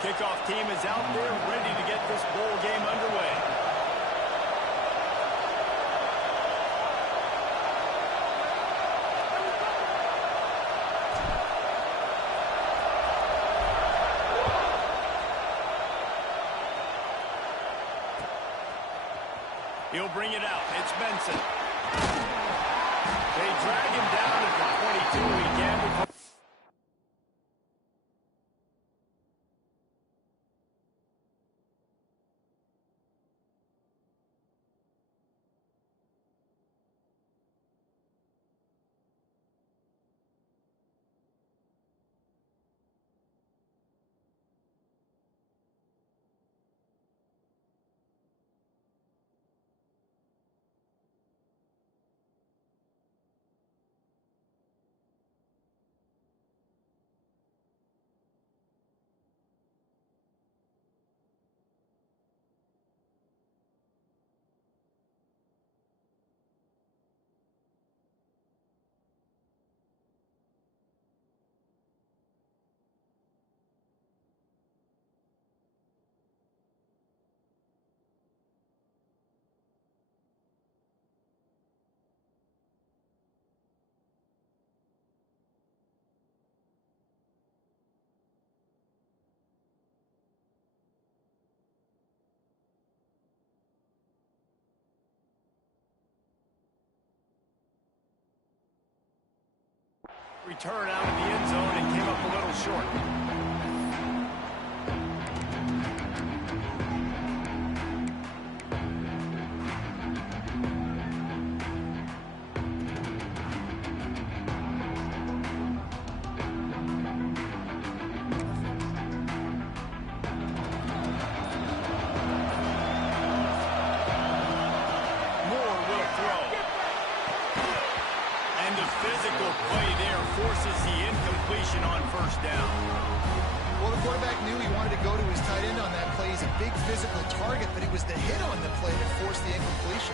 Kickoff team is out there ready to get this bowl game underway. He'll bring it out. It's Benson. They drag him down at the 22. He gambled. Return out of the end zone and came up a little short. Physical play there forces the incompletion on first down. Well, the quarterback knew he wanted to go to his tight end on that play. He's a big physical target, but it was the hit on the play that forced the incompletion.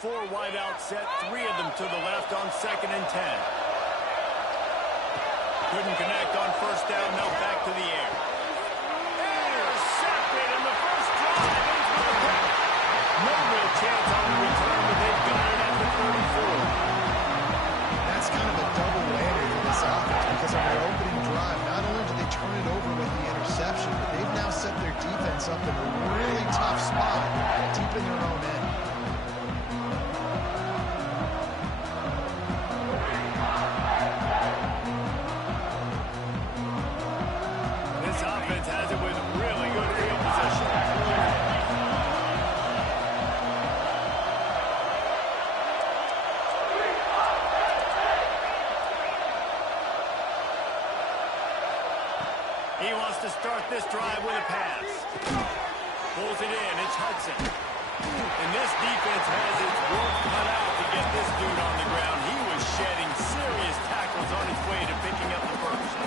Four wide out set, three of them to the left on 2nd and 10. Couldn't connect on first down, now back to the air. Intercepted in the first drive. No real chance on the return, but they've got it at the 34. That's kind of a double whammy for this offense because on their opening drive, not only did they turn it over with the interception, but they've now set their defense up in a really tough spot deep in their own end. This offense has it with really good field position. He wants to start this drive with a pass. Pulls it in. It's Hudson. And this defense has its work cut out to get this dude on the ground. He was shedding serious tackles on his way to picking up the first.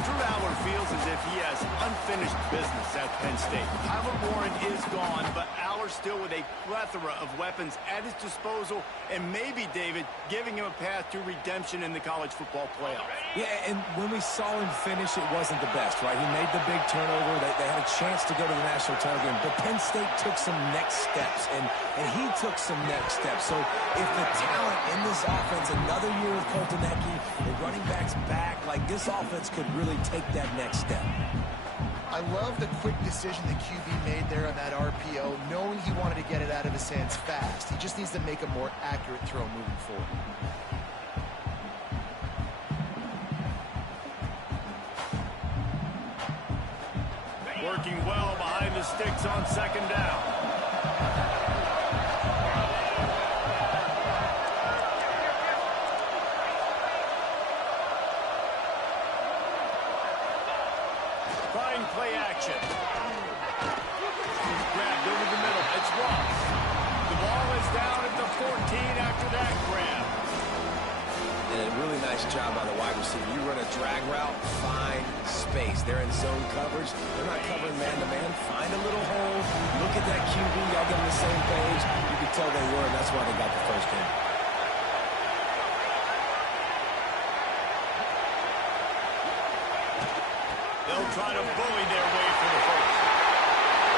Drew Aller feels as if he has unfinished business at Penn State. Tyler Warren is gone, but Aller still with a plethora of weapons at his disposal, and maybe, David, giving him a path to redemption in the college football playoff. Yeah, and when we saw him finish, it wasn't the best, right? He made the big turnover. They had a chance to go to the national title game, but Penn State took some next steps, and he took some next steps. So if the talent in this offense, another year of Coltonecki, the running backs back, like this offense could really take that next step. I love the quick decision the QB made there on that RPO, knowing he wanted to get it out of his hands fast. He just needs to make a more accurate throw moving forward. Working well behind the sticks on 2nd down. Fine play action. He's grabbed over the middle. It's Ross. The ball is down at the 14 after that grab. And a really nice job by the wide receiver. You run a drag route, find space. They're in zone coverage. They're not covering man-to-man. Find a little hole. Look at that QB. Y'all get on the same page. You can tell they were, and that's why they got the first game. will try to bully their way for the first.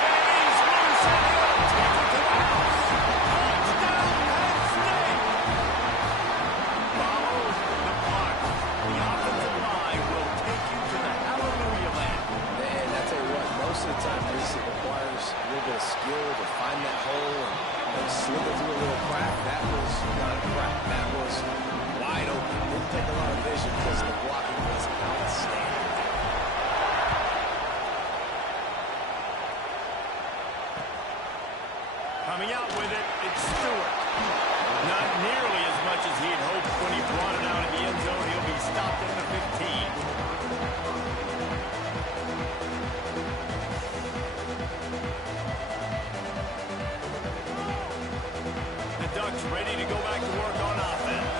And he's loose, and he'll take it to the house. Touchdown, Penn State! Follow the block. The offensive line will take you to the hallelujah land. And I tell you what, most of the time, this requires a little bit of skill to find that hole and slither through a little crack. That was not a crack. That was wide open. Didn't take a lot of vision because the blocking was outstanding. Coming out with it, it's Stewart. Not nearly as much as he'd hoped when he brought it out of the end zone. He'll be stopped at the 15. Ducks ready to go back to work on offense.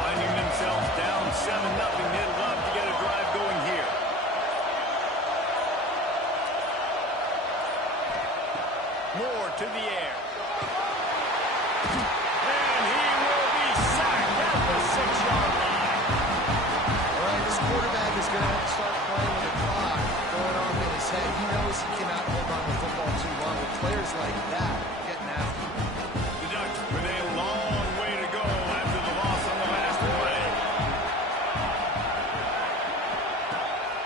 Finding themselves down 7-0, they'd love to get a drive going here. Moore to the air. And he will be sacked at the 6-yard line. All right, this quarterback is going to have to start playing with the clock going off in his head. He knows he cannot hold on to the football too long, but players like that getting after him. With a long way to go after the loss on the last play.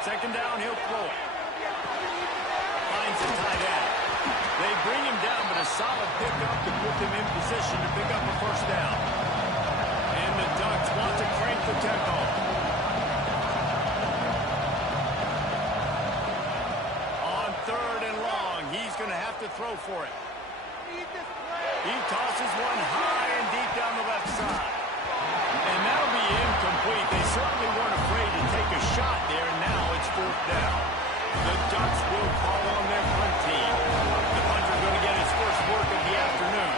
Second down, he'll throw it. Finds a tight end. They bring him down, but a solid pickup to put them in position to pick up a first down. And the Ducks want to crank the tempo. On 3rd and long, he's going to have to throw for it. He tosses one high and deep down the left side. And that'll be incomplete. They certainly weren't afraid to take a shot there, and now it's 4th down. The Ducks will call on their punt team. The punter going to get his first work of the afternoon.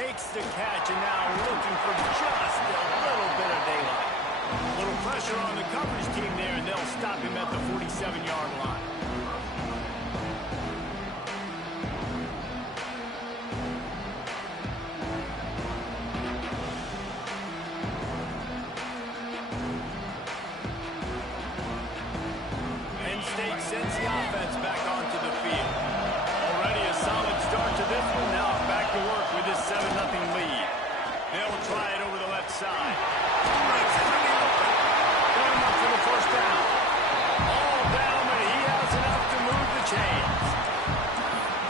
Makes the catch, and now looking for just a little bit of daylight. A little pressure on the coverage team there, and they'll stop him at the 47-yard line. State sends the offense back onto the field. Already a solid start to this one. Now back to work with this 7-0 lead. They'll try it over the left side. Breaks it really open. Got him up for the first down. All down, but he has enough to move the chains.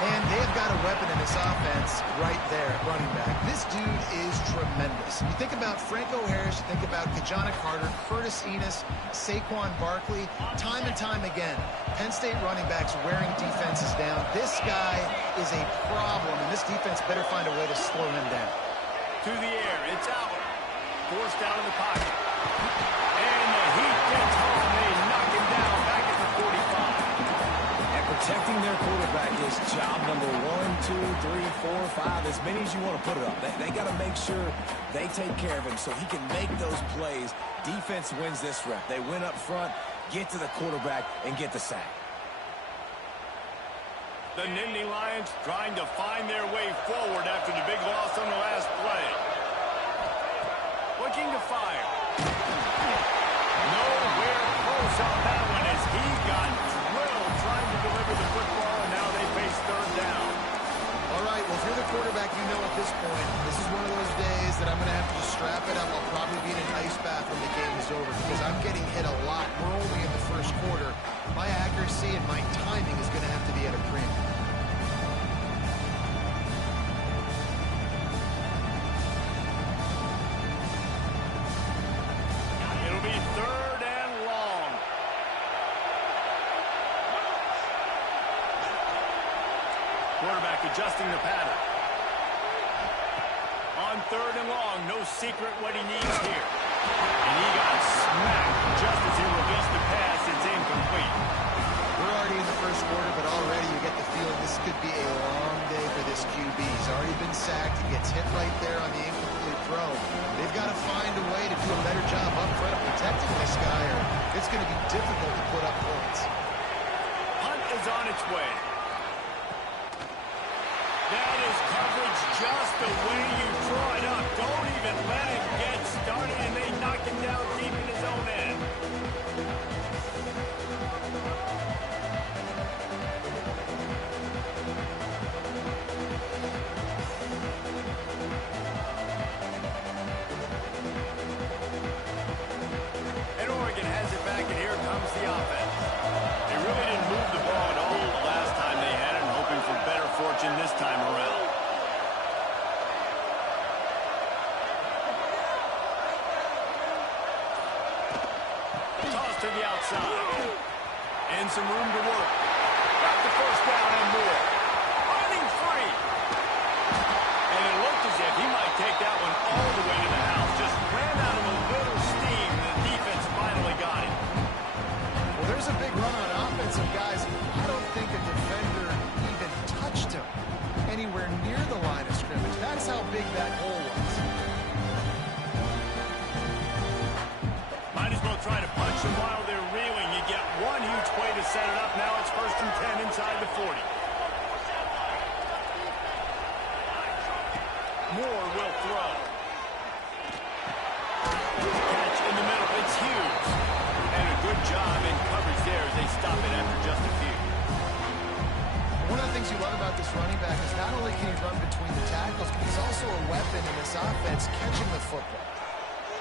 And they've got a weapon in this offense right there at running back. This dude is tremendous. You think about Franco Harris, you think about Kajana Carter, Curtis Enos, Saquon Barkley. Time and time again, Penn State running backs wearing defenses down. This guy is a problem, and this defense better find a way to slow him down. To the air, it's out. Forced out of the pocket. And the heat gets home. They knock him down back at the 45. Protecting their quarterback is job number 1, 2, 3, 4, 5, as many as you want to put it up. They got to make sure they take care of him so he can make those plays. Defense wins this rep. They win up front, get to the quarterback, and get the sack. The Nittany Lions trying to find their way forward after the big loss on the last play. Looking to fire. Nowhere close on that one as he got drilled trying to deliver the football, and now they face 3rd down. All right, well, if you're the quarterback, you know at this point, this is one of those days that I'm going to have to just strap it up. I'll probably be in an ice bath when the game is over because I'm getting hit a lot. We're only in the first quarter. My accuracy and my timing is going to have to be at a premium. It'll be 3rd and long. Quarterback adjusting the pattern. On 3rd and long, no secret what he needs here. And he got smacked just as he released the pass. It's incomplete. We're already in the first quarter, but already you get the feeling this could be a long day for this QB. He's already been sacked. He gets hit right there on the incomplete throw. They've got to find a way to do a better job up front of protecting this guy, or it's going to be difficult to put up points. Hunt is on its way. That is coverage just the way you draw it up. Don't even let it get started, and they knock second down deep in his own end. And Oregon has it back, and here comes the offense. They really didn't move the ball at all the last time they had it, and hoping for better fortune this time around. Toss to the outside. And some room to work. Got the first down and more. Running free. And it looked as if he might take that one all the way to the house. Just ran out of a little steam, and the defense finally got him. Well, there's a big run on offensive guys. I don't think a defender even touched him anywhere near the line of scrimmage. That's how big that hole was. Might as well try to punch them while they're reeling. You get one huge play to set it up. Now it's 1st and 10 inside the 40. Moore will throw. Catch in the middle. It's Hughes. And a good job in coverage there as they stop it after just a few. One of the things you love about this running back is not only can he run between the tackles, but he's also a weapon in this offense catching the football.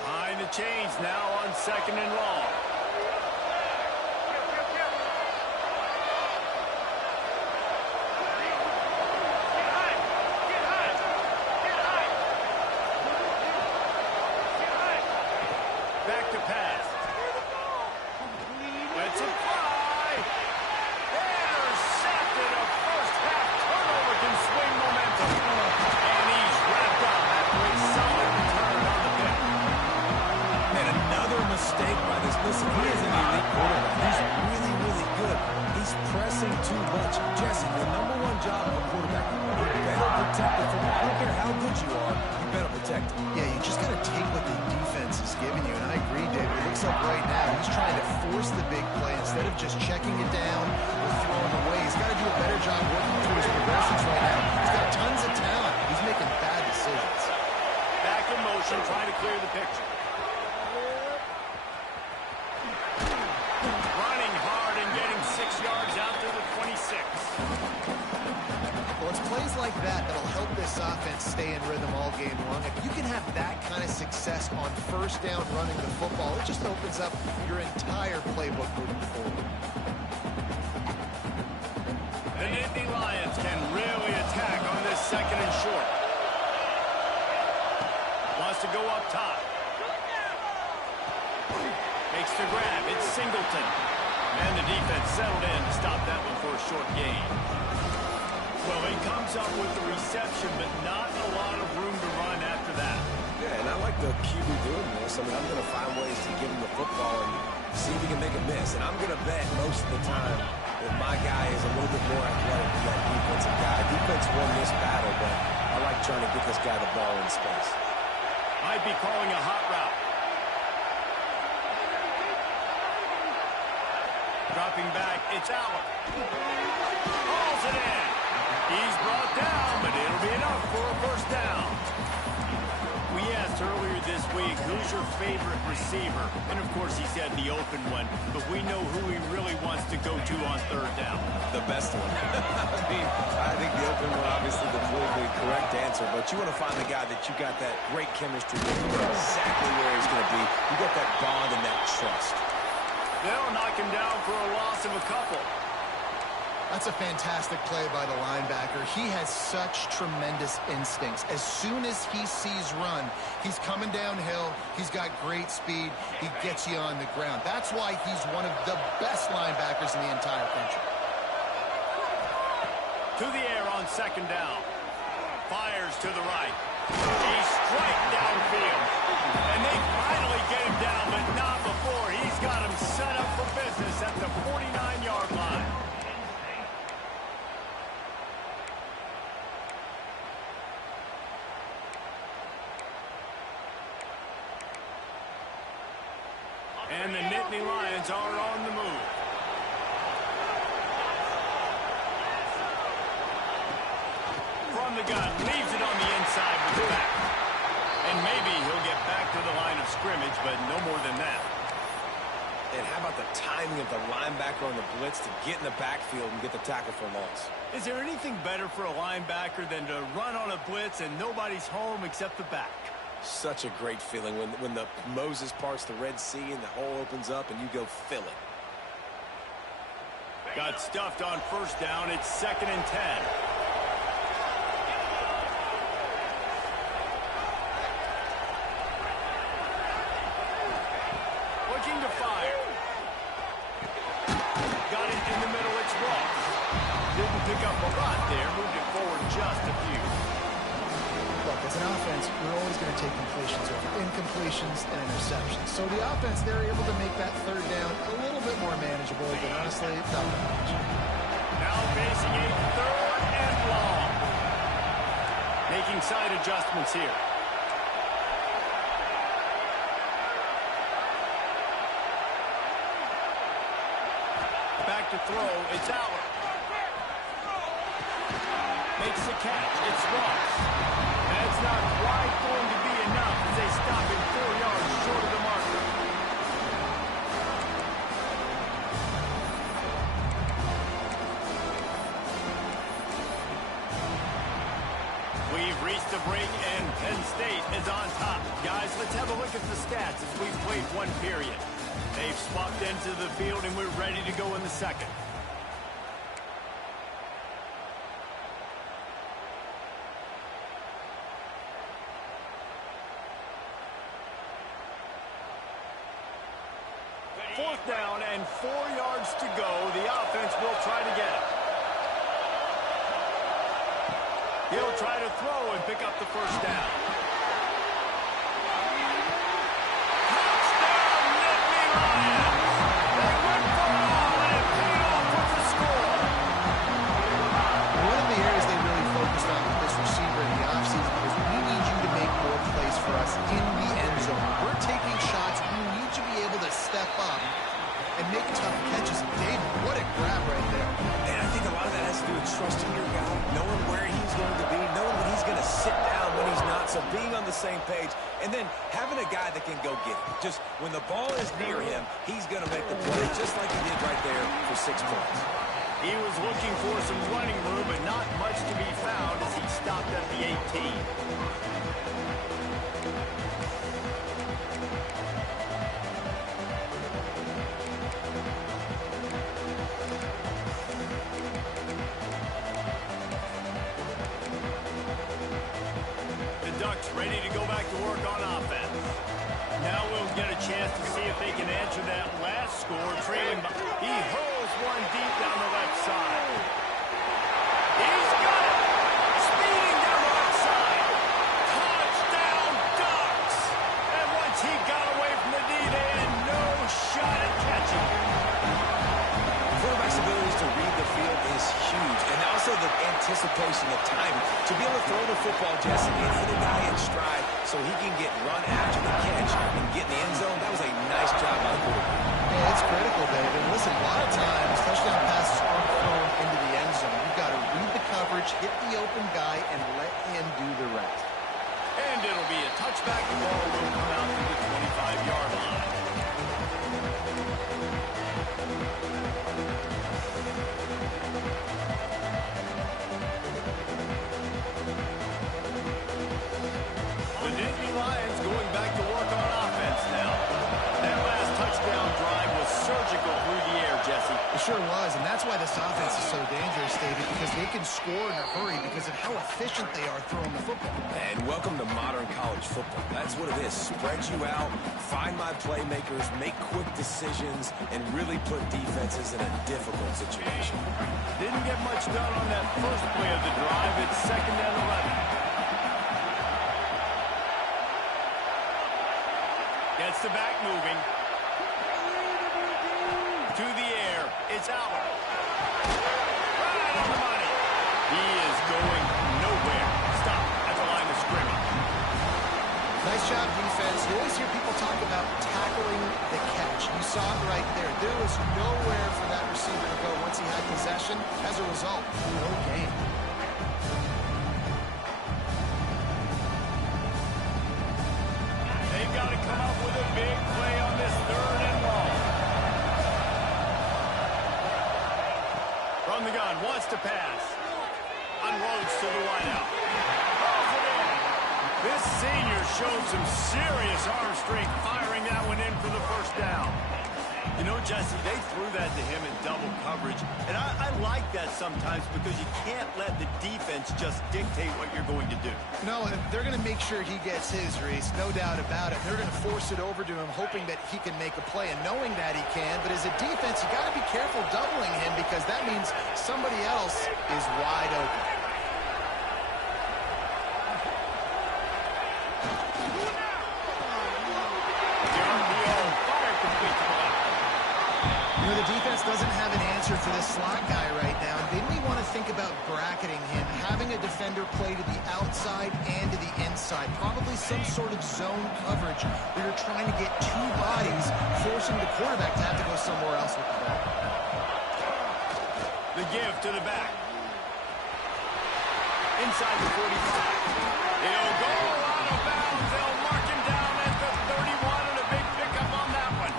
Behind the chains now on 2nd and long. Back to pass. Lets it fly. Intercepted. A first half turnover can swing momentum. And he's wrapped up after a solid return on the pick. And another mistake by this. Listen, he is an elite quarterback. He's really, really good. He's pressing too much. Jesse, the #1 job of a quarterback, you better protect the football. I don't care how good you are, you better protect it. Yeah, you just got to take what the defense is giving you. And I agree, David. It looks like right now he's trying to force the big play instead of just checking it down or throwing away. He's got to do a better job working through his progressions right now. He's got tons of talent. He's making bad decisions. Back in motion, trying to clear the picture. Running hard and getting 6 yards out to the 26. Well, it's plays like that that'll help this offense stay in rhythm all game long. If you can have that kind of success on 1st down running the football, it just opens up your entire playbook moving forward. The Nittany Lions can really attack on this 2nd and short. Wants to go up top. Makes the grab. It's Singleton. And the defense settled in to stop that one for a short gain. Well, he comes up with the reception, but not a lot of room to run after that. Yeah, and I like the QB doing this. I mean, I'm going to find ways to give him the football and see if he can make a miss. And I'm going to bet most of the time that my guy is a little bit more athletic than that defensive guy. Defense won this battle, but I like trying to get this guy the ball in space. Might be calling a hot route. Dropping back, it's Allen. Hauls it in. He's brought down, but it'll be enough for a 1st down. We asked earlier this week, who's your favorite receiver? And, of course, he said the open one, but we know who he really wants to go to on 3rd down. The best one. I think the open one, obviously, the politically correct answer, but you want to find the guy that you got that great chemistry with. You know exactly where he's going to be. You got that bond and that trust. They'll knock him down for a loss of a couple. That's a fantastic play by the linebacker. He has such tremendous instincts. As soon as he sees run, he's coming downhill. He's got great speed. He gets you on the ground. That's why he's one of the best linebackers in the entire country. To the air on 2nd down. Fires to the right. He's straight downfield. And they finally get him down, but not before. He's got him set up for business at the 49-yard line. And the Nittany Lions are on the move. From the gun, leaves it on the inside with the back. And maybe he'll get back to the line of scrimmage, but no more than that. And how about the timing of the linebacker on the blitz to get in the backfield and get the tackle for a loss? Is there anything better for a linebacker than to run on a blitz and nobody's home except the back? Such a great feeling when the Moses parts the Red Sea and the hole opens up and you go fill it. Got stuffed on first down. It's 2nd and 10. Looking to fire. Got it in the middle. It's Ross. Didn't pick up a lot there. Moved it forward just a few. Look, as an offense, we're always going to take completions over incompletions and interceptions. So the offense, they're able to make that third down a little bit more manageable, but honestly, not that much. Now facing a 3rd and long. Making side adjustments here. Back to throw. It's Aller. Makes the catch. It's Ross. That's not quite going to be enough as they stop him 4 yards short of the marker. We've reached the break, and Penn State is on top. Guys, let's have a look at the stats as we've played one period. They've swapped into the field, and we're ready to go in the second. Fourth down and 4 yards to go. The offense will try to get it. He'll try to throw and pick up the first down. Touchdown, Nittany Lions! They went for it all, and it paid off with the score. One of the areas they really focused on with this receiver in the offseason was we need you to make more plays for us in the end zone. We're taking shots. We need you to be able to step up and make tough catches. David, what a grab right there. And I think a lot of that has to do with trusting your guy, knowing where he's going to be, knowing when he's going to sit down, when he's not, so being on the same page, and then having a guy that can go get it. Just when the ball is near him, he's going to make the play, just like he did right there for 6 points. He was looking for some running room, but not much to be found as he stopped at the 18. Ready to go back to work on offense. Now we'll get a chance to see if they can answer that last score. Trailing by. He hurls one deep down the left side. He's got it. Speeding down the left side. Touchdown Ducks. And once he got away from the D, they had no shot at catching him. Quarterback's abilities to read the field is huge, and also the anticipation, the timing. To be able to throw the football, Jesse, and hit a guy in stride so he can get run after the catch and get in the end zone, that was a nice job by the quarterback. Yeah, it's critical, David. Listen, a lot of times, especially on passes aren't thrown into the end zone, you've got to read the coverage, hit the open guy, and let him do the rest. And it'll be a touchback. The ball will come out to the 25-yard line. The Nittany Lions going back to work on offense now. That last touchdown drive was surgical through the air, Jesse. It sure was, and that's why this offense is so dangerous, David, because they can score in a hurry because of how efficient they are throwing the football. And welcome to modern college football. That's what it is. Spread you out, find my playmakers, make quick decisions, and really put defenses in a difficult situation. Didn't get much done on that first play of the drive. It's 2nd and 11. Gets the back moving. To the air. It's Aller. Right on the money. He is going nowhere. Stop at the line of scrimmage. Nice job, defense. You always hear people talk about tackling the catch. You saw it right there. There was nowhere for that receiver to go once he had possession. As a result, no gain. wants to pass. Unloads to the wideout. Throws it in. This senior showed some serious arm strength firing that one in for the first down. You know, Jesse, they threw that to him in double coverage, and I like that sometimes because you can't let the defense just dictate what you're going to do. No, they're going to make sure he gets his, Reese, no doubt about it. They're going to force it over to him, hoping that he can make a play, and knowing that he can. But as a defense, you got to be careful doubling him because that means somebody else is wide open. You know, the defense doesn't have an answer for this slot guy right now, and they may want to think about bracketing him, having a defender play to the outside and to the inside, probably some sort of zone coverage where you're trying to get two bodies, forcing the quarterback to have to go somewhere else with the ball. The give to the back. Inside the 45. He'll go out of bounds. They'll mark him down at the 31, and a big pickup on that one.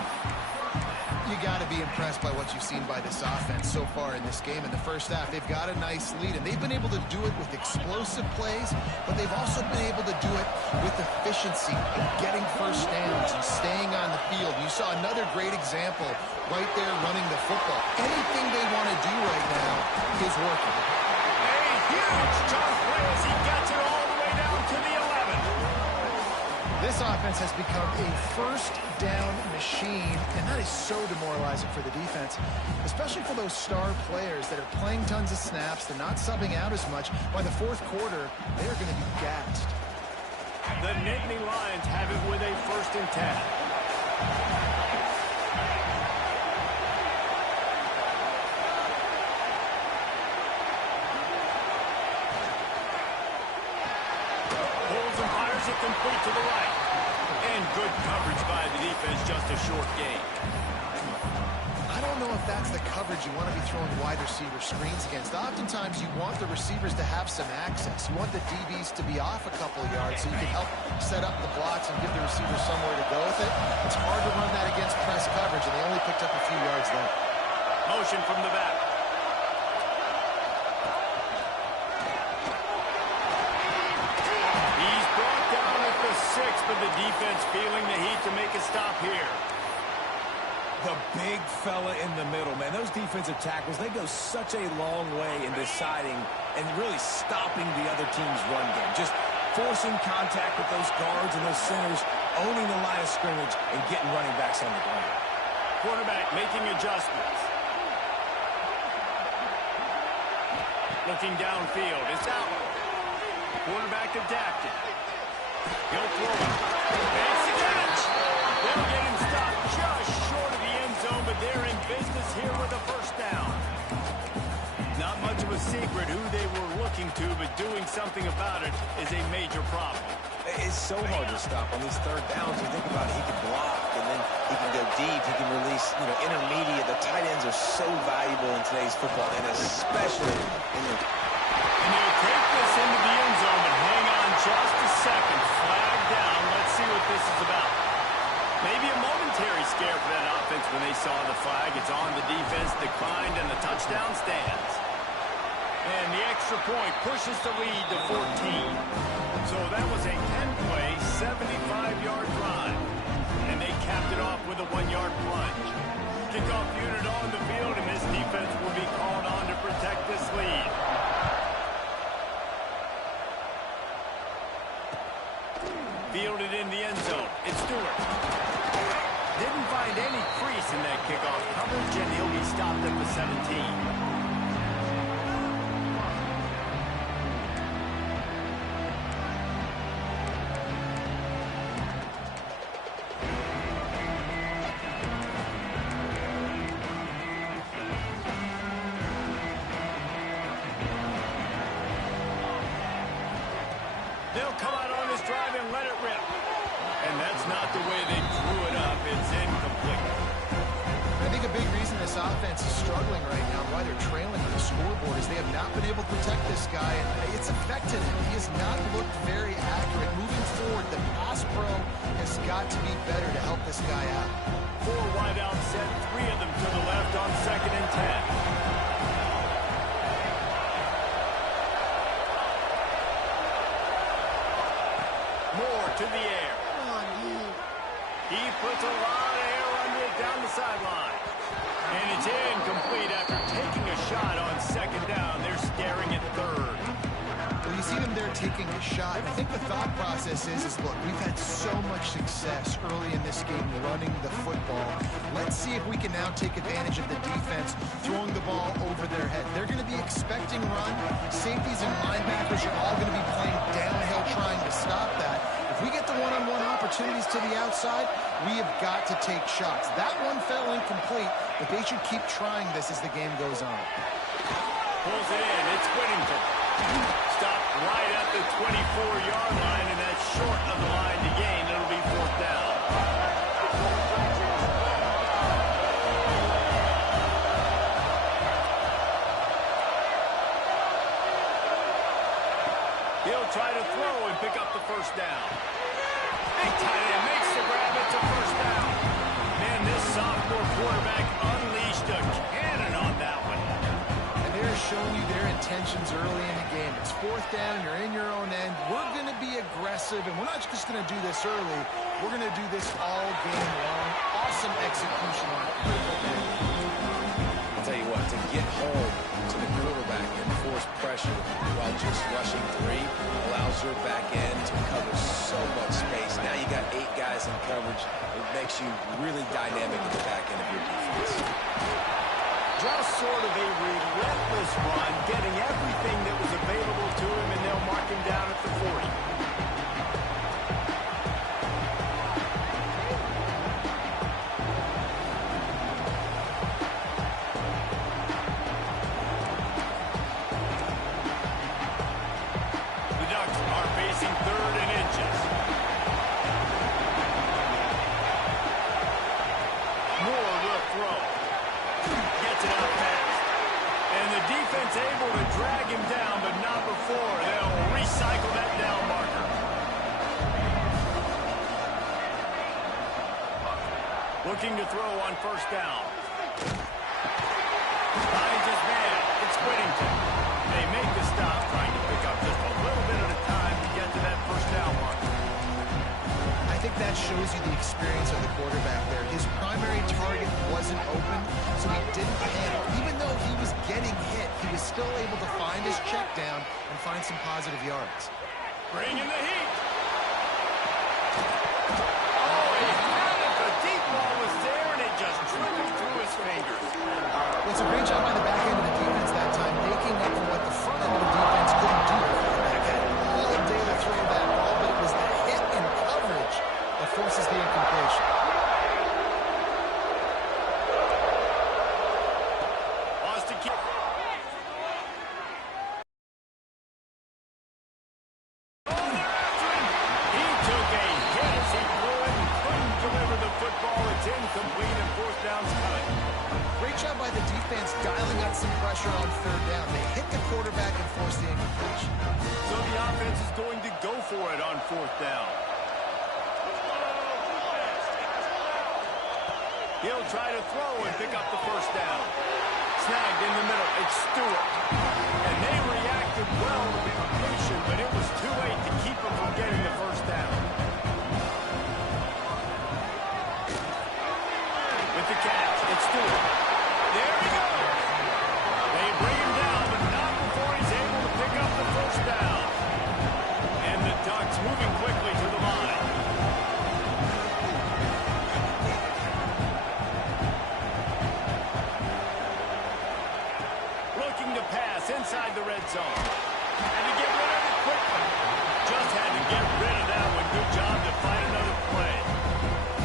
You got to be impressed by what you've seen by this offense so far in this game. In the first half, they've got a nice lead, and they've been able to do it with explosive plays, but they've also been able to do it with efficiency and getting first downs and staying on the field. You saw another great example right there running the football. Anything they want to do right now is working. A huge chunk play as he gets it all the way down to the 11. This offense has become a first down machine, and that is so demoralizing for the defense, especially for those star players that are playing tons of snaps. They're not subbing out as much. By the fourth quarter, they're going to be gassed. The Nittany Lions have it with a 1st and 10. It complete to the right. And good coverage by the defense, just a short gain. I don't know if that's the coverage you want to be throwing wide receiver screens against. Oftentimes you want the receivers to have some access. You want the DBs to be off a couple of yards so you can help set up the blocks and give the receiver somewhere to go with it. It's hard to run that against press coverage, and they only picked up a few yards there. Motion from the back. But the defense feeling the heat to make a stop here. The big fella in the middle, man. Those defensive tackles, they go such a long way in deciding and really stopping the other team's run game. Just forcing contact with those guards and those centers, owning the line of scrimmage, and getting running backs on the ground. Quarterback making adjustments. Looking downfield. It's out. Quarterback adapted. He'll throw it. Makes the catch. They'll get him stopped just short of the end zone, but they're in business here with a 1st down. Not much of a secret who they were looking to, but doing something about it is a major problem. It's so hard to stop on these 3rd downs. You think about it, he can block, and then he can go deep. He can release, intermediate. The tight ends are so valuable in today's football, and especially in the... And he'll take this into the end zone, but hang on just a second. Flag down. Let's see what this is about. Maybe a momentary scare for that offense when they saw the flag. It's on the defense, declined, and the touchdown stands. And the extra point pushes the lead to 14. So that was a 10-play, 75-yard drive. And they capped it off with a 1-yard plunge. Kickoff unit on the field, and this defense will be called on to protect this lead. Fielded in the end zone. It's Stewart. Didn't find any crease in that kickoff coverage, and he'll be stopped at the 17. They'll come out on this drive and let it rip. And that's not the way they drew it up. It's incomplete. I think a big reason this offense is struggling right now, why they're trailing on the scoreboard, is they have not been able to protect this guy, and it's affected him. He has not looked very accurate. Moving forward, the pass pro has got to be better to help this guy out. 4 wide out set, 3 of them to the left on 2nd and 10. to the air. He puts a lot of air under it down the sideline. And it's incomplete after taking a shot on second down. They're staring at third. Well, you see them there taking a shot. I think the thought process is look, we've had so much success early in this game running the football. Let's see if we can now take advantage of the defense throwing the ball over their head. They're going to be expecting run. Safeties and linebackers are all going to be playing downhill trying to stop that. If we get the one-on-one opportunities to the outside, we have got to take shots. That one fell incomplete, but they should keep trying this as the game goes on. Pulls it in. It's Whittington. Stopped right at the 24-yard line, and that's short of the line to gain. It'll be fourth down. He'll try to throw and pick up the first down. Big tight end makes the grab. It's a first down. Man, this sophomore quarterback unleashed a cannon on that one. And they're showing you their intentions early in the game. It's fourth down, and you're in your own end. We're going to be aggressive, and we're not just going to do this early. We're going to do this all game long. Awesome execution on it. I'll tell you what, to get home to the quarterback and force pressure while just rushing three allows your back end to cover so much space. Now you got 8 guys in coverage. It makes you really dynamic in the back end of your defense. Just sort of a relentless run, getting everything that was available to him, and they'll mark him down at the 40. The Ducks are facing third and inches. Moore will throw. Gets it out fast. And the defense able to drag him down, but not before. They'll recycle that down marker. Looking to throw on first down. Finds his man. It's Whittington. They make the stop, trying to pick up just a little bit at a time to get to that first down marker. I think that shows you the experience of the quarterback there. His primary target wasn't open, so he didn't panic. Even though he was getting hit, he was still able to find his check down and find some positive yards. Bring in the heat. Oh, he had it. The deep ball was there, and it just trickled through his fingers. Well, it's a great job by the back end of the defense that time, making up for what the front end of the defense couldn't do. The quarterback had all day to throw that ball, but it was the hit and coverage that forces the incompletion. Wants to keep. Oh, they're after him. He took a hit as he blew it and couldn't deliver the football. It's incomplete, and fourth down's coming. Great job by the defense dialing up some pressure on third down. They hit the quarterback and forced the incompletion. So the offense is going to go for it on fourth down. He'll try to throw and pick up the first down. Snagged in the middle. It's Stewart. And they reacted well to be patient, but it was too late to keep him from getting the first down. With the catch, it's Stewart. There he goes. They bring him down, but not before he's able to pick up the first down. And the Ducks moving quickly to the line. Looking to pass inside the red zone. And to get rid of it quickly. Just had to get rid of that one. Good job to find another play.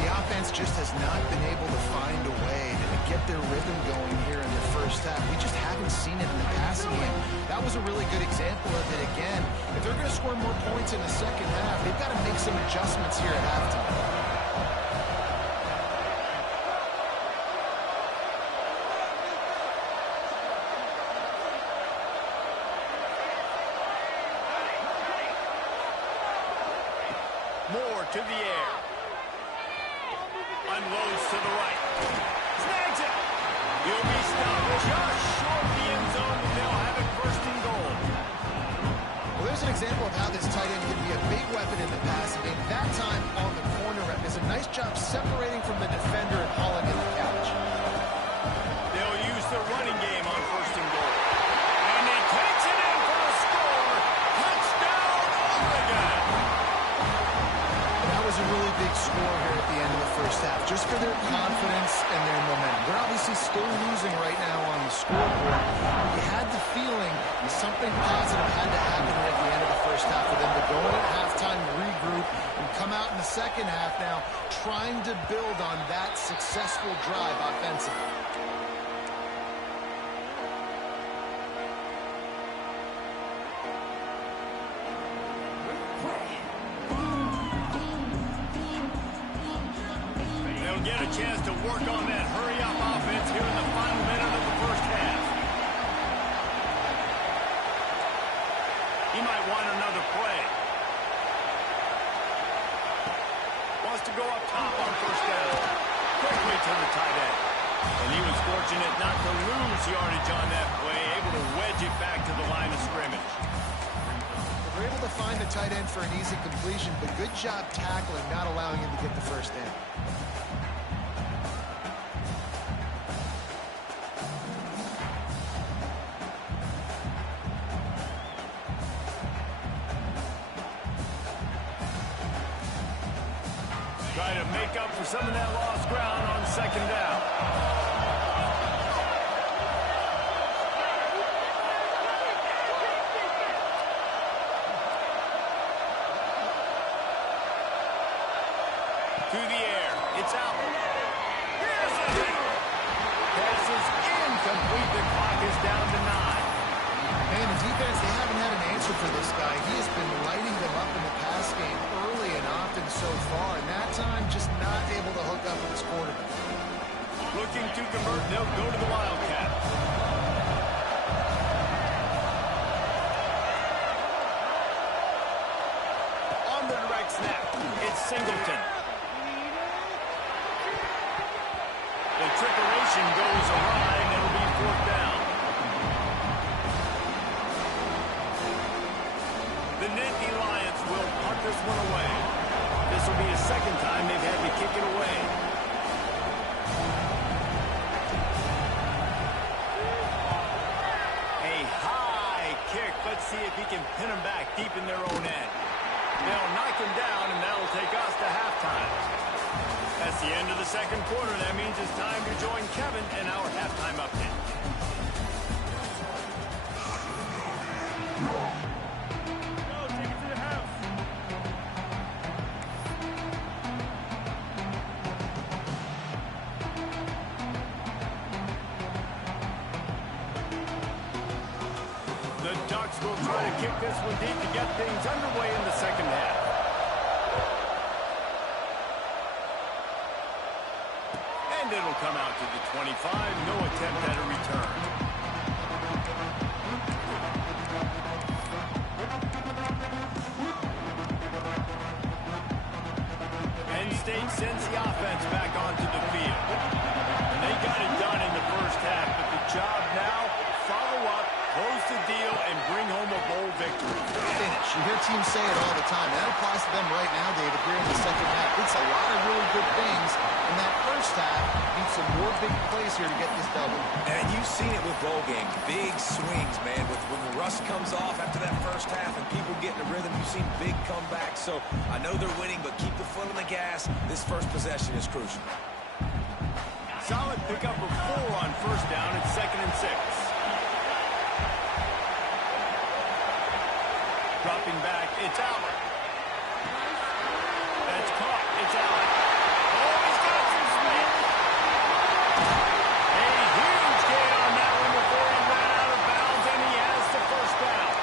The offense just has not been able to find a way to get their rhythm going here in the first half. We just haven't seen it in the passing game. That was a really good example of it again. If they're going to score more points in the second half, they've got to make some adjustments here at halftime. Moore to the air. Unloads to the right. Snags it. He'll be stopped just short of the end zone, and they'll have it first and goal. Well, there's an example of how this tight end can be a big weapon in the passing game. That time on the corner route does a nice job separating from the defender and hauling in the catch. They'll use their running game on first and goal. And he takes it in for a score. Touchdown, Oregon! That was a really big score here at the end of the first half, just for their confidence and their momentum. They're obviously still losing right now on the scoreboard. You had the feeling something positive had to happen at the end of the first half for them to go in at halftime, regroup, and come out in the second half now trying to build on that successful drive offensively. They'll get a chance to work on that hurry-up offense here in the final minute of the first half. He might want another play. Wants to go up top on first down. Quickly to the tight end. And he was fortunate not to lose yardage on that play, able to wedge it back to the line of scrimmage. They were able to find the tight end for an easy completion, but good job tackling, not allowing him to get the first down. Try to make up for some of that lost ground on second down. To the air. It's out. Here's a hit. Pass is incomplete. The clock is down to 9. Man, the defense, they haven't had an answer for this guy. He has been lighting them up in the pass game early and often so far, and that time just not able to hook up with his quarterback. Looking to convert, they'll go to the Wildcats. On the direct snap, it's Singleton. The trickeration goes awry, and it'll be fourth down. The Nittany Lions will punt this one away. This will be a second time they've had to kick it away. A high kick. Let's see if he can pin them back deep in their own end. They'll knock him down, and that'll take us to halftime. That's the end of the second quarter. That means it's time to join Kevin in our halftime update. The Ducks will try to kick this one deep to get things underway in the second half. And it'll come out to the 25. No attempt at a return. Penn State sends the offense back onto the field. And they got it done in the first half, but the job now, follow up, close the deal, and bring home a bowl victory. Finish. You hear teams say it all the time. That applies to them right now, David, here in the second half. It's a lot of really good things. In that first half, needs some more big plays here to get this double. And you've seen it with bowl games. Big swings, man. When the rust comes off after that first half and people get in a rhythm, you've seen big comebacks. So I know they're winning, but keep the foot on the gas. This first possession is crucial. Solid pickup of 4 on first down. It's 2nd and 6. Dropping back, it's Allen. That's caught, it's Allen. Oh, he's got some space. A huge gain on that one before he ran out of bounds, and he has the first down.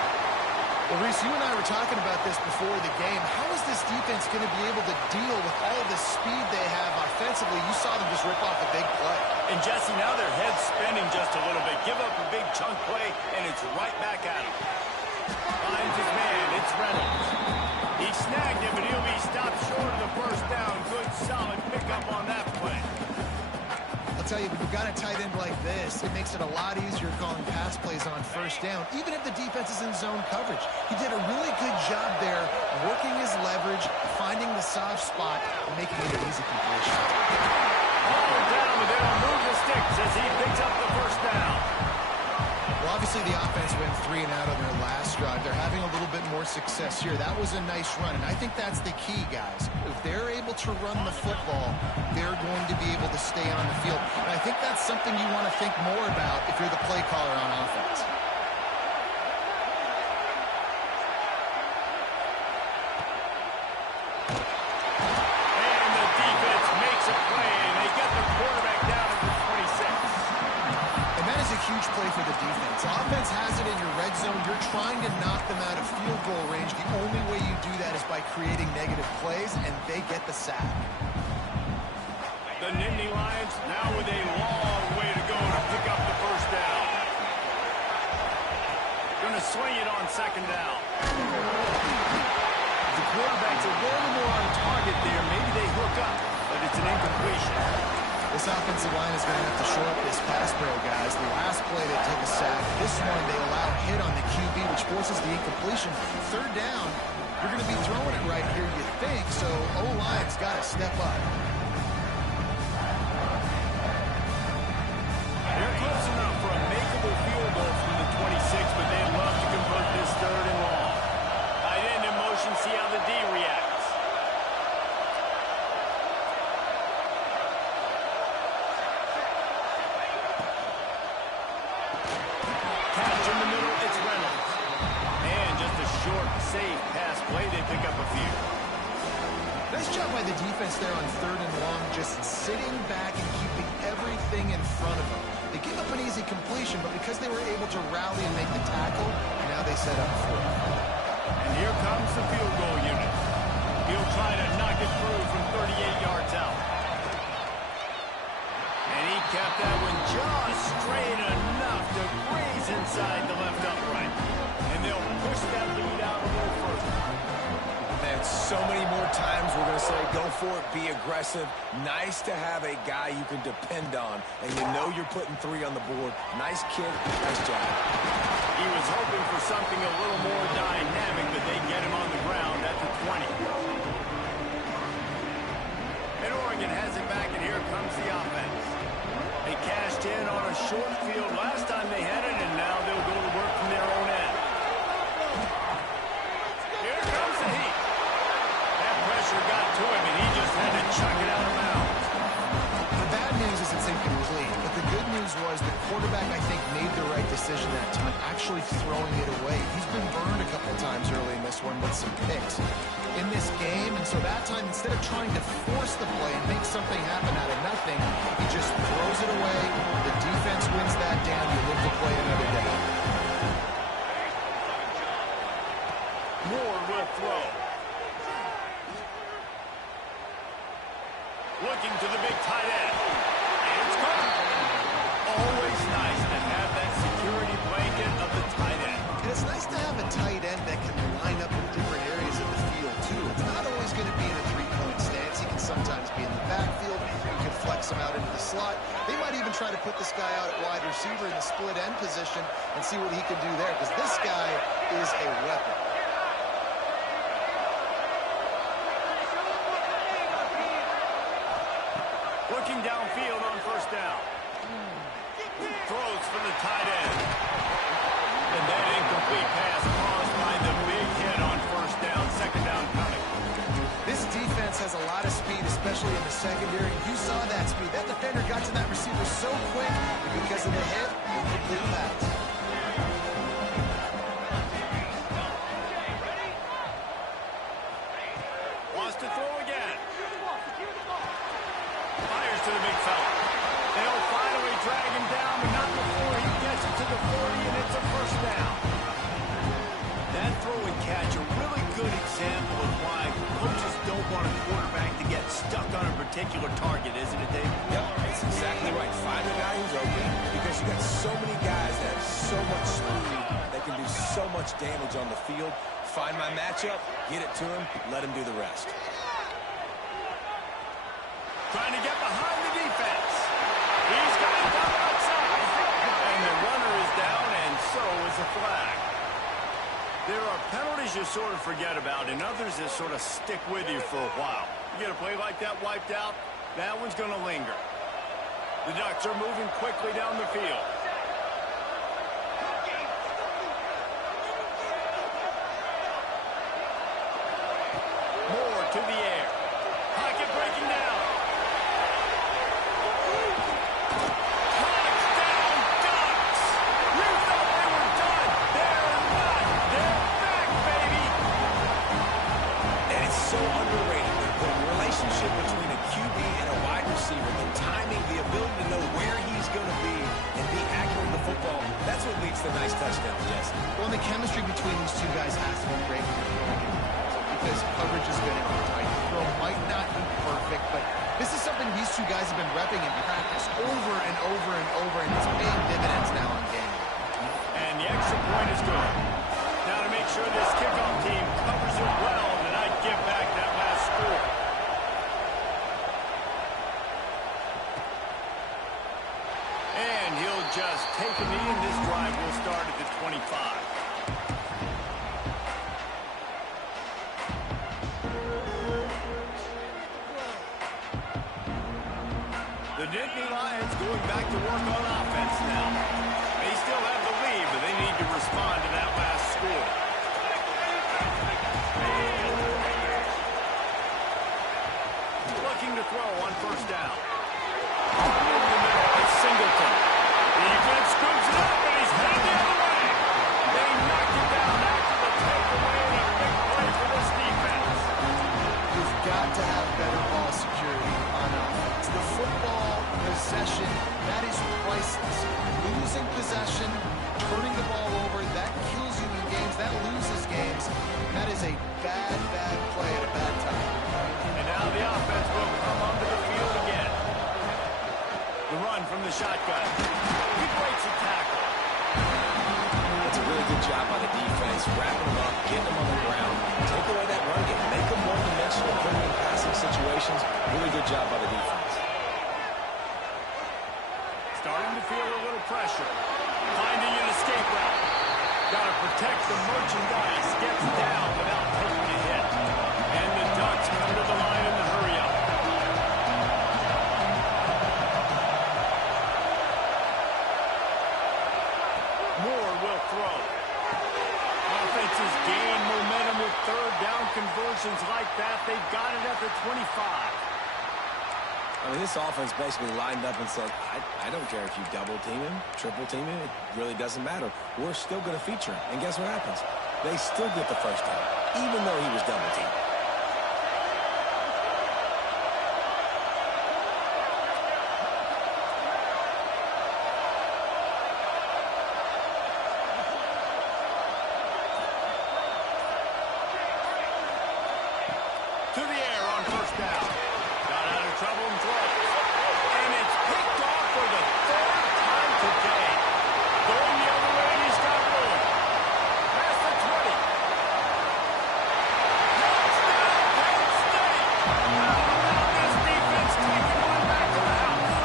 Well, Reese, you and I were talking about this before the game. How is this defense going to be able to deal with all the speed they have offensively? You saw them just rip off a big play. And Jesse, now their head's spinning just a little bit. Give up a big chunk play, and it's right back at him. Finds his man, it's Reynolds. He snagged him, but he'll be stopped short of the first down. Good, solid pickup on that play. I'll tell you, when you've got a tight end like this, it makes it a lot easier calling pass plays on first down, even if the defense is in zone coverage. He did a really good job there working his leverage, finding the soft spot, and making it an easy completion. Ball down, but they don't move the sticks as he picks up the first down. Well, obviously the offense went 3 and out on their last drive. They're having a little bit more success here. That was a nice run, and I think that's the key, guys. If they're able to run the football, they're going to be able to stay on the field. And I think that's something you want to think more about if you're the play caller on offense. And the defense makes a play, and they get the quarterback down at the 26. And that is a huge play for the defense. Offense has it in your red zone. You're trying to knock them out of field goal range. The only way you do that is by creating negative plays, and they get the sack. The Nittany Lions now with a long way to go to pick up the first down. Going to swing it on second down. The quarterback's a little more on target there. Maybe they hook up, but it's an incompletion. This offensive line is going to have to shore up this pass pro, guys. The last play they took a sack. This one they allow a hit on the QB, which forces the incompletion. Third down, you're going to be throwing it right here, you think, so O-line's got to step up. They're close enough for a makeable field goal from the 26, but they'd love to convert this third and long. Tight end in motion, see how the D reacts. Catch in the middle, it's Reynolds. And just a short, safe pass play, they pick up a few. Nice job by the defense there on third and long, just sitting back and keeping everything in front of them. They give up an easy completion, but because they were able to rally and make the tackle, now they set up for it. And here comes the field goal unit. He'll try to knock it through from 38 yards out. And he kept that one just straight enough to graze inside the left upright. And they'll push that lead out a little further. And so many more times we're going to say, go for it, be aggressive. Nice to have a guy you can depend on, and you know you're putting 3 on the board. Nice kid, nice job. He was hoping for something a little more dynamic, but they get him on the ground at the 20. And Oregon has it back, and here comes the offense. They cashed in on a short field last time they had it, and now they'll go to work from their own end. Here comes the heat. That pressure got to him, and he just had to chuck it out of bounds. The bad news is it's incomplete, but the good news was the quarterback, I think, made the right decision that time, actually throwing it away. He's been burned a couple times early in this one with some picks in this game, and so that time, instead of trying to force the play and make something happen out of nothing, he just throws it away. The defense wins that down. You live to play another day. Moore will throw. Looking to the big tight end. And it's caught. Always nice to have that security blanket of the tight end. And it's nice to have a tight end that can line up in different areas of the field, too. It's not always going to be in a three-point stance. He can sometimes be in the backfield. You can flex him out into the slot. They might even try to put this guy out at wide receiver in the split end position and see what he can do there, because this guy is a weapon. Looking downfield on first down. Throws for the tight end. And that incomplete pass caused by the big hit on first down. Second down coming. This defense has a lot of speed, especially in the secondary. You saw that speed. That defender got to that receiver so quick, and because of the hit, incomplete pass. Wants to throw again. Fires to the big fella. They'll finally drag him down, but not before he gets it to the 40, and it's a first down. That throw and catch, a really good example of why coaches don't want a quarterback to get stuck on a particular target, isn't it, Dave? Yep, that's exactly right. Find a guy who's open, because you got so many guys that have so much speed that can do so much damage on the field. Find my matchup, get it to him, let him do the rest. Trying to get behind the defense. He so is a flag. There are penalties you sort of forget about and others that sort of stick with you for a while. You get a play like that wiped out, that one's going to linger. The Ducks are moving quickly down the field. Moore to the air. Pocket breaking down. Touchdown, Ducks! You thought they were done. They're not. They're back, baby. And it's so underrated. The relationship between a QB and a wide receiver, the timing, the ability to know where he's going to be and be accurate with the football, that's what leads to nice touchdowns, Jesse. Well, and the chemistry between these two guys has to be great when you're throwing it, because coverage is going to be tight. The throw might not be perfect, but this is something these two guys have been repping in practice over and over and over, and it's paying dividends now on game. And the extra point is good. Now to make sure this kickoff team covers it well and I get back that last score. And he'll just take a knee, and this drive will start at the 25. The Nittany Lions going back to work on offense now. They still have the lead, but they need to respond to that last score. Looking to throw on first down. Over the middle, it's Singleton. The defense scoops it up, and he's headed the other way. They knocked it down after the takeaway, and a big play for this defense. You've got to have better ball security on offense. The football possession, that is priceless. Losing possession, turning the ball over, that kills you in games, that loses games. That is a bad, bad play at a bad time. And now the offense will come onto the field again. The run from the shotgun. He breaks a tackle. That's a really good job by the defense, wrapping them up, getting them on the ground, take away that run game, make them one-dimensional, put them in passing situations. Really good job by the defense. Starting to feel a little pressure. Finding an escape route. Got to protect the merchandise. Gets down without taking a hit. And the Ducks come to the line in the hurry-up. Moore will throw. Offenses gain momentum with third down conversions like that. They've got it at the 25. I mean, this offense basically lined up and said, I don't care if you double team him, triple team him, it really doesn't matter. We're still going to feature him. And guess what happens? They still get the first down, even though he was double teamed. To the air on first down. Got out of trouble and throws. And it's picked off for the third time today. Going the other way, and he's got room. Past the 20. Touchdown, Penn State. This defense taking one back to the house.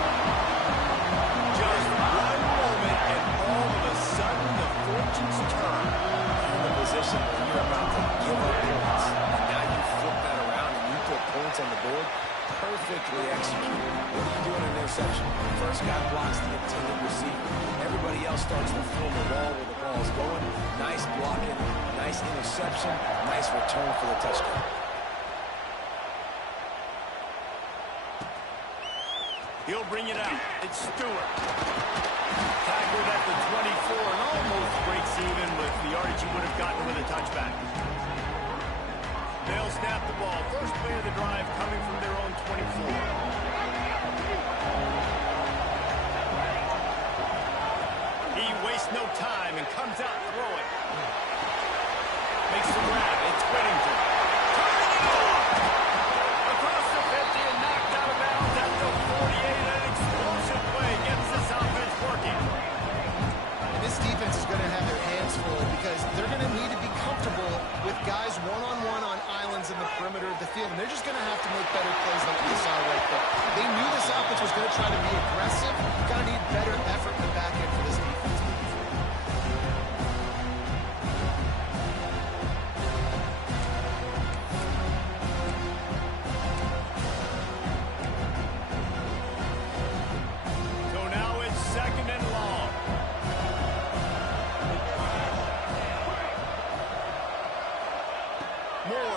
Just one moment, and all of a sudden, the fortunes turn. In the position where you're about to give up points, and now you flip that around and you put points on the board, perfectly executed. What do you do in an interception? First guy blocks the intended receiver. Everybody else starts to form a wall where the ball is going. Nice blocking, nice interception, nice return for the touchdown. He'll bring it out. It's Stewart. Tackled at the 24 and almost breaks even with the yardage he would have gotten with a touchback. They'll snap the ball. First play of the drive coming from their own 24. He wastes no time and comes out throwing. Makes the grab. It's Whittington. Turning it off. Across the 50 and knocked out of bounds at the 48. An explosive play gets this offense working. And this defense is going to have their hands full because they're going to need to be comfortable with guys one-on-one on islands in the perimeter of the field, and they're just going to have to make better plays than what we saw right there. They knew this offense was going to try to be aggressive. Got to need better effort in the back end for this defense moving forward.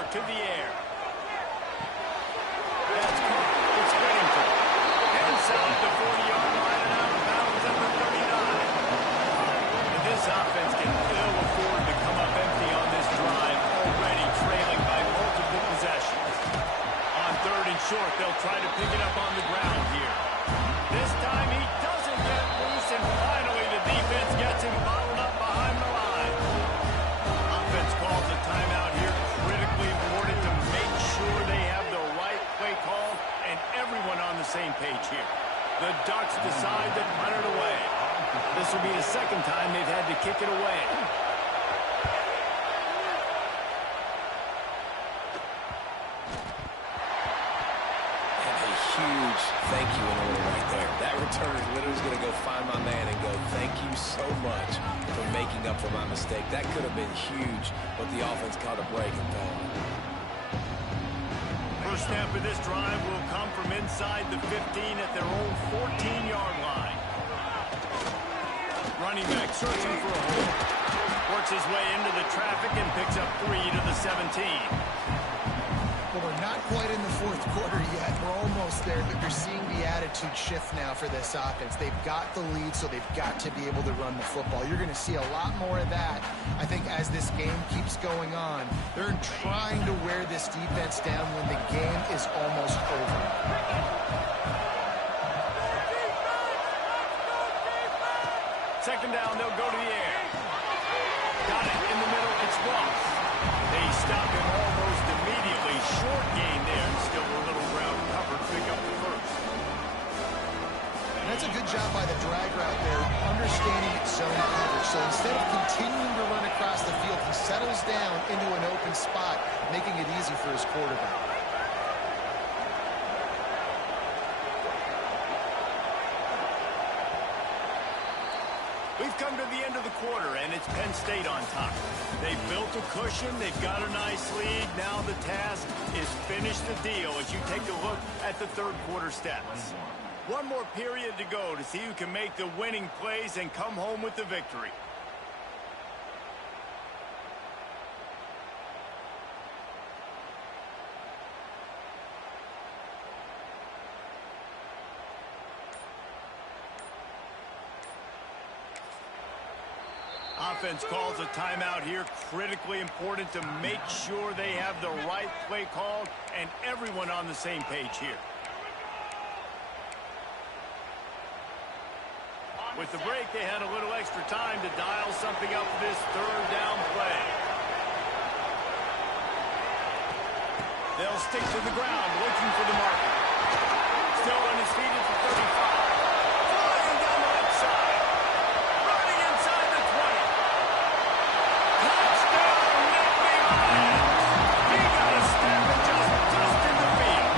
out to the air. That's caught. It's Whittington. Inside the 40-yard line and out of bounds at the 39. And this offense can ill afford to come up empty on this drive, already trailing by multiple possessions. On 3rd and short, they'll try to pick it up on the ground here. This time he doesn't get loose, and finally the defense gets him bottled up behind the line. Offense calls a timeout here, critically important to make sure they have the right play call and everyone on the same page here. The Ducks decide to punt it away. This will be the second time they've had to kick it away. Huge thank you in order right there. That return is literally going to go find my man and go, thank you so much for making up for my mistake. That could have been huge, but the offense caught a break and fell. First snap of this drive will come from inside the 15 at their own 14-yard line. Running back searching for a hole. Works his way into the traffic and picks up 3 to the 17. Well, we're not quite in the fourth quarter yet. We're almost there, but you're seeing the attitude shift now for this offense. They've got the lead, so they've got to be able to run the football. You're going to see a lot more of that, I think, as this game keeps going on. They're trying to wear this defense down when the game is almost over. Second down, they'll go to the air. Got it in the middle, it's Ross. They stop him almost immediately. Short gain there, and still a little ground covered. Pick up the first. And that's a good job by the drag route there, understanding its zone coverage. So instead of continuing to run across the field, he settles down into an open spot, making it easy for his quarterback. We've come to the end of the quarter, and it's Penn State on top. They've built a cushion. They've got a nice lead. Now the task is finish the deal as you take a look at the third quarter stats. One more period to go to see who can make the winning plays and come home with the victory. Offense calls a timeout here. Critically important to make sure they have the right play called and everyone on the same page here. With the break, they had a little extra time to dial something up for this third down play. They'll stick to the ground, looking for the marker. Still on his feet at the 35. Flying down the left side. Running inside the 20. Touchdown, Nick Penn. He got a step and just in the field.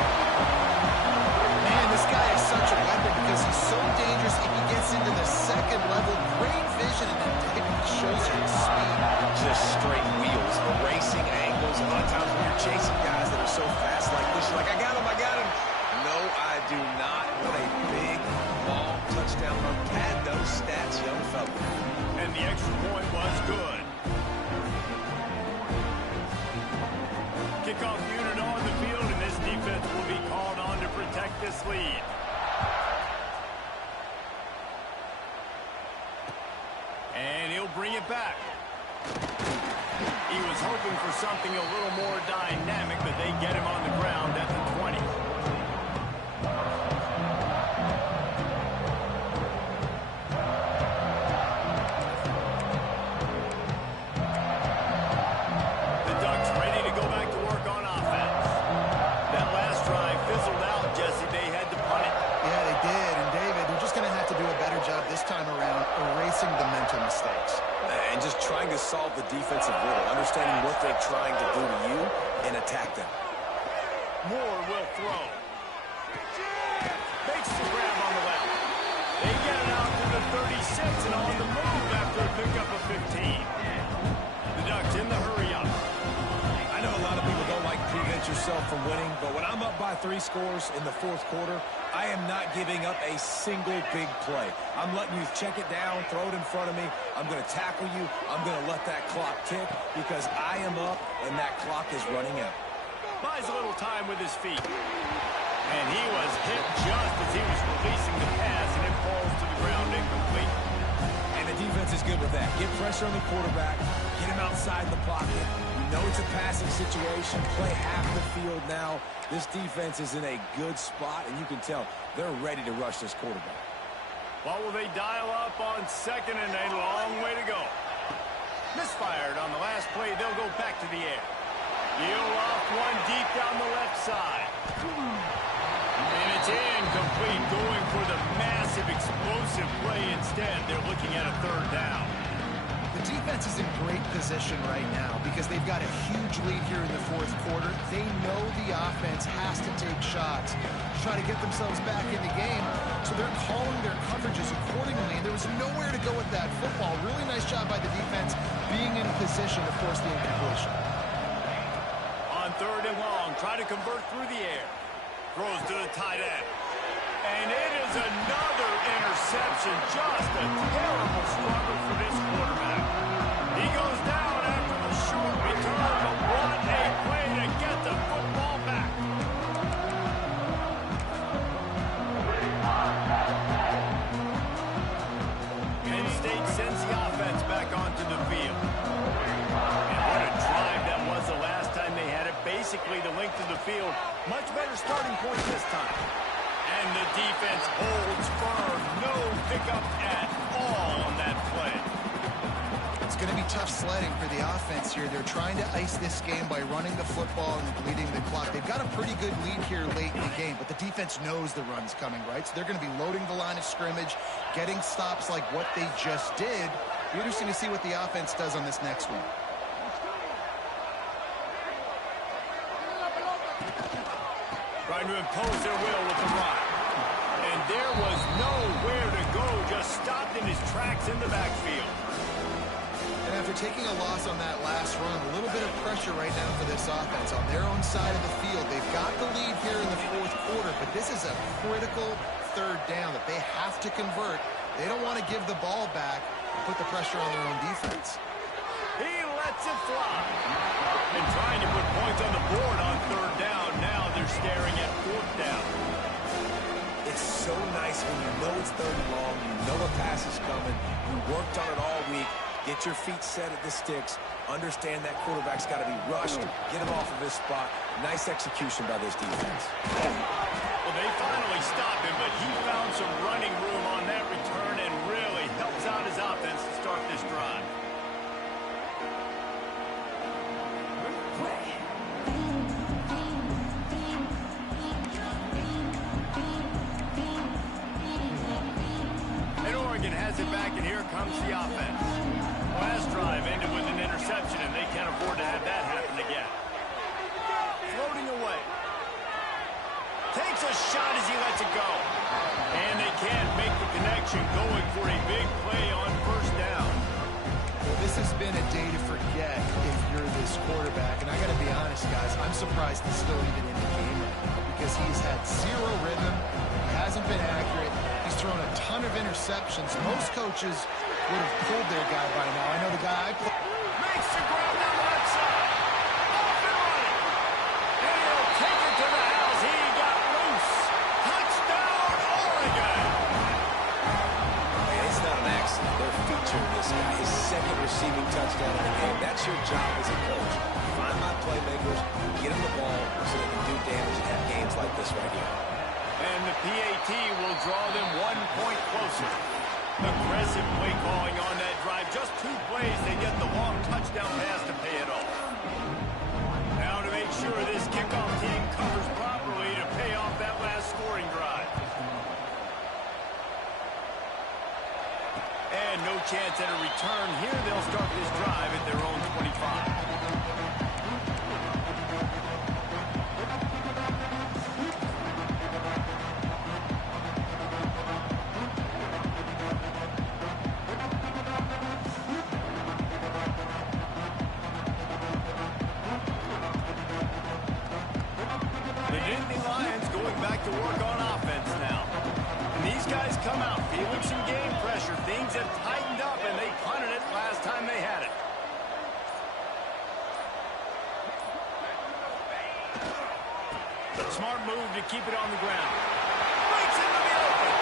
Man, this guy is such a weapon because he's so dangerous if he gets into the second level. Great vision, and then it shows you his speed. Just straight wheels, erasing angles. A lot of times when you're chasing guys that are so fast like this, you're like, I got him, I got him. No, I do not. What a big, long touchdown run. Pad those stats, young fella. And the extra point was good. Kickoff unit on the field, and this defense will be called on to protect this lead. And he'll bring it back. He was hoping for something a little more dynamic, but they get him on the ground at the 20. The Ducks ready to go back to work on offense. That last drive fizzled out, Jesse. They had to punt it. Yeah, they did. And David, they're just going to have to do a better job this time around erasing the mental mistakes. And just trying to solve the defensive riddle, understanding what they're trying to do to you and attack them. Moore will throw. Makes the grab on the left. They get it out to the 36 and on the move after a pickup of 15. The Ducks in the hurry up. I know a lot of people don't like prevent yourself from winning, but when I'm up by 3 scores in the fourth quarter, I am not giving up a single big play. I'm letting you check it down, throw it in front of me. I'm going to tackle you. I'm going to let that clock tick because I am up and that clock is running out. Buys a little time with his feet. And he was hit just as he was releasing the pass, and it falls to the ground incomplete. And the defense is good with that. Get pressure on the quarterback. Get him outside the pocket. You know it's a passing situation. Play half the field now. This defense is in a good spot, and you can tell they're ready to rush this quarterback. What will they dial up on second and a long way to go? Misfired on the last play. They'll go back to the air. He'll off one deep down the left side. And it's incomplete, going for the massive explosive play instead. They're looking at a third down. The defense is in great position right now because they've got a huge lead here in the fourth quarter. They know the offense has to take shots to try to get themselves back in the game, so they're calling their coverages accordingly, and there was nowhere to go with that football. Really nice job by the defense being in position to force the incompletion. On third and long, try to convert through the air. Throws to the tight end. And it is another interception. Just a terrible struggle for this quarterback. He goes down after the short return, but what a play to get the football back. Penn State sends the offense back onto the field. And what a drive that was the last time they had it. Basically the length of the field. Much better starting point this time. And the defense holds firm. No pickup at all on that play. It's going to be tough sledding for the offense here. They're trying to ice this game by running the football and bleeding the clock. They've got a pretty good lead here late in the game, but the defense knows the run's coming, right? So they're going to be loading the line of scrimmage, getting stops like what they just did. It'll be interesting to see what the offense does on this next one. Trying to impose their will with the run. And there was nowhere to go, just stopped in his tracks in the backfield. And after taking a loss on that last run, a little bit of pressure right now for this offense on their own side of the field. They've got the lead here in the fourth quarter, but this is a critical third down that they have to convert. They don't want to give the ball back and put the pressure on their own defense. He lets it fly. And trying to put points on the board on third down. Now they're staring at fourth down. It's so nice when you know it's third and long, you know a pass is coming, you worked on it all week, get your feet set at the sticks, understand that quarterback's got to be rushed, get him off of his spot. Nice execution by this defense. Well, they finally stopped him, but he found some running room on that return and really helps out his offense to start this drive. Has it back, and here comes the offense. Last drive ended with an interception, and they can't afford to have that happen again. Floating away. Takes a shot as he lets it go. And they can't make the connection, going for a big play on first down. Well, this has been a day to forget if you're this quarterback. And I got to be honest, guys, I'm surprised he's still even in the game right now because he's had zero rhythm. He hasn't been accurate. He's thrown a ton of interceptions. Most coaches would have pulled their guy by now. I know the guy I played. Makes the grab down the left side. Off and running. And he'll take it to the house. He got loose. Touchdown, Oregon. Man, it's not an accident. They're featuring this guy. His second receiving touchdown in the game. That's your job as a coach. Find my playmakers, get them the ball so they can do damage and have games like this right here. And the PAT will draw them 1 point closer. Aggressive play calling on that drive. Just 2 plays, they get the long touchdown pass to pay it off. Now to make sure this kickoff team covers properly to pay off that last scoring drive. And no chance at a return here. They'll start this drive at their own 25. going back to work on offense now. And these guys come out feeling some game pressure. Things have tightened up, and they punted it last time they had it. Smart move to keep it on the ground. Breaks into the open.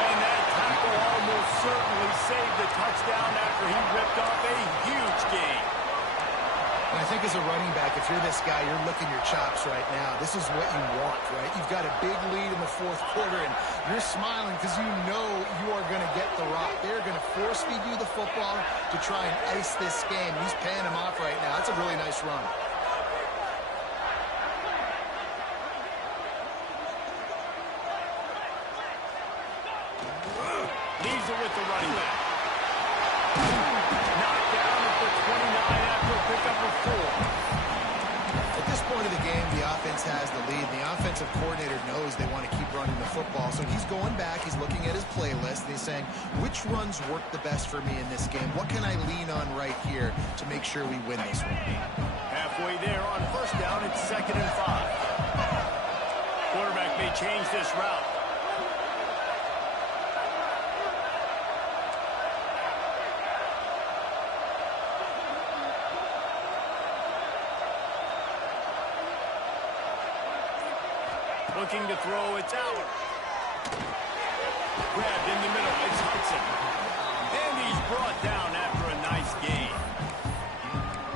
And that tackle almost certainly saved the touchdown after he ripped off a huge gain. And I think as a running back, if you're this guy, you're licking your chops right now. This is what you want, right? You've got a big lead in the fourth quarter, and you're smiling because you know you are going to get the rock. They're going to force feed you the football to try and ice this game. He's paying him off right now. That's a really nice run. Leaves it with the running back. Knocked down at the 29 after a pickup of 4. At this point of the game, the offense has the lead. The offensive coordinator knows they want to keep running the football, so he's going back, he's looking at his playlist, and he's saying, which runs work the best for me in this game? What can I lean on right here to make sure we win this one? Halfway there on first down, it's 2nd and 5. Quarterback may change this route. Looking to throw, it's Aller. Grabbed in the middle, it's Hudson. And he's brought down after a nice gain.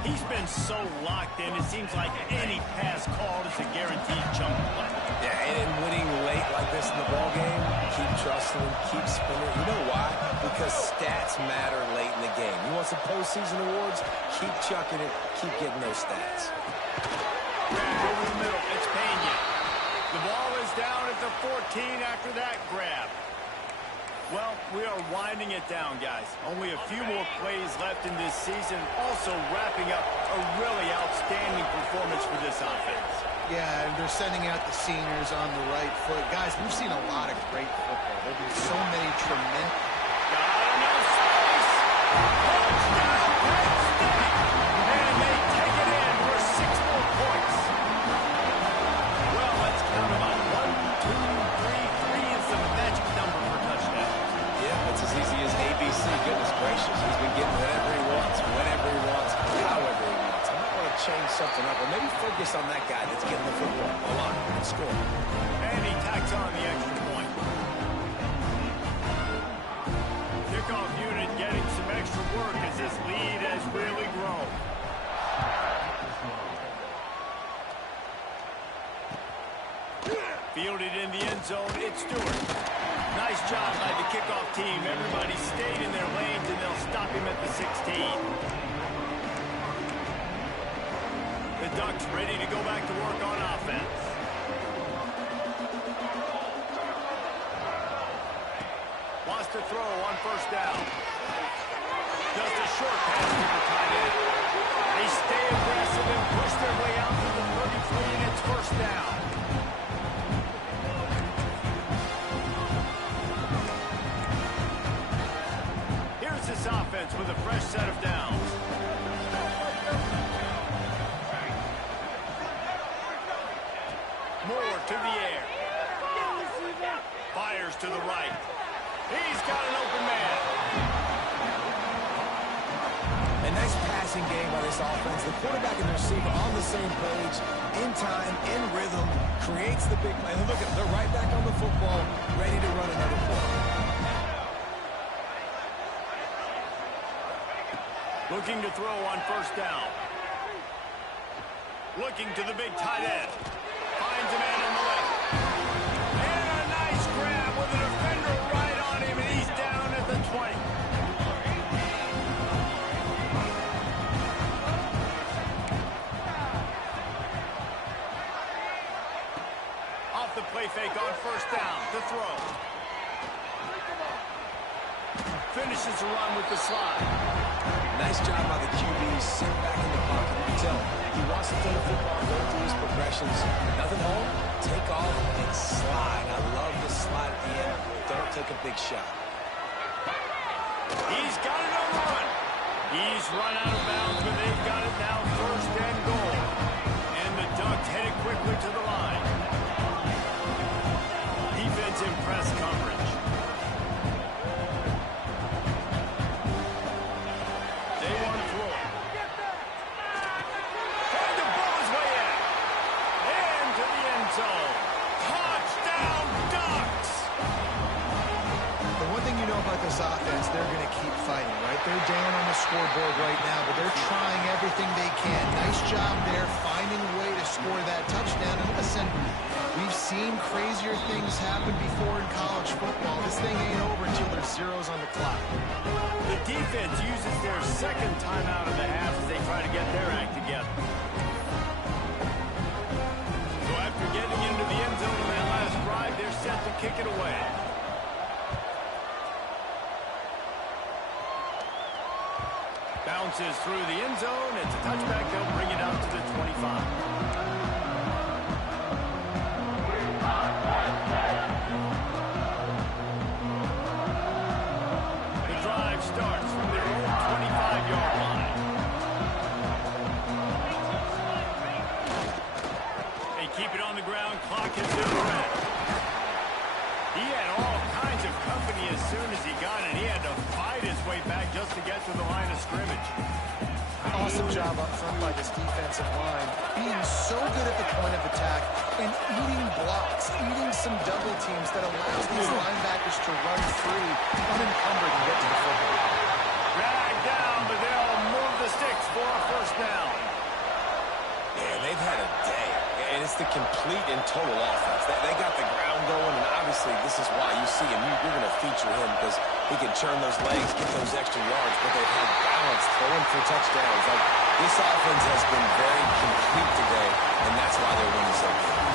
He's been so locked in, it seems like any pass called is a guaranteed chunk play. Yeah, and winning late like this in the ballgame, keep trusting him, keep spinning. You know why? Because stats matter late in the game. You want some postseason awards? Keep chucking it, keep getting those stats. Grabbed over the middle, it's Penn. The ball is down at the 14 after that grab. Well, we are winding it down, guys. Only a few more plays left in this season. Also wrapping up a really outstanding performance for this offense. Yeah, and they're sending out the seniors on the right foot. Guys, we've seen a lot of great football. There have been so many tremendous... Got enough space. Touchdown, Penn State. And they take it in for 6 more points. Well, let's count them up. 1, 2, 3. 3 is the magic number for touchdowns. Yeah, it's as easy as ABC. Goodness gracious. He's been getting whatever he wants, whenever he wants, however he wants. I might want to change something up, or maybe focus on that guy that's getting the football a lot and score. And he tacks on the extra point. Kickoff unit getting some extra work as this lead has really grown. Fielded in the end zone, it's Stewart. Nice job by the kickoff team. Everybody stayed in their lanes, and they'll stop him at the 16. The Ducks ready to go back to work on offense. Wants to throw on first down. Just a short pass to the tight end. They stay aggressive and push their way out to the 33, and it's first down. Here's this offense with a fresh set of downs. Moore to the air. Fires to the right. He's got an open man. A nice passing game by this offense. The quarterback and the receiver on the same page, in time, in rhythm, creates the big play. And look at them, they're right back on the football, ready to run another play. Looking to throw on first down. Looking to the big tight end. Finds a man on the left. And a nice grab with a defender right on him, and he's down at the 20. Off the play fake on first down to throw. Finishes the run with the slide. Nice job by the QB, sit back in the pocket. You can tell he wants to throw the football, go through his progressions. Nothing home, take off and slide. I love the slide at the end. Don't take a big shot. He's got it on the run. He's run out of bounds, but they've got it now first and goal. And the Ducks head defense, they're going to keep fighting, right? They're down on the scoreboard right now, but they're trying everything they can. Nice job there, finding a way to score that touchdown. And listen, we've seen crazier things happen before in college football. This thing ain't over until there's zeros on the clock. The defense uses their second timeout of the half as they try to get their act together. So after getting into the end zone on that last drive, they're set to kick it away. Bounces through the end zone. It's a touchback. They'll bring it out to the 25. The drive starts from their own 25-yard line. They keep it on the ground. Clock is in red. He had all kinds of company as soon as he got it. He had to fight his way back just to get to the line of scrimmage. Awesome job up front by this defensive line, being so good at the point of attack and eating blocks, eating some double teams that allows these linebackers to run free, unencumbered, and get to the football. Drag down, but they'll move the sticks for a first down. Yeah, they've had a day, and it's the complete and total offense. They got the ground going, and obviously this is why you see him. You're going to feature him because he can churn those legs, get those extra yards, but they've had balance, throwing for touchdowns. Like, this offense has been very complete today, and that's why they're winning so good.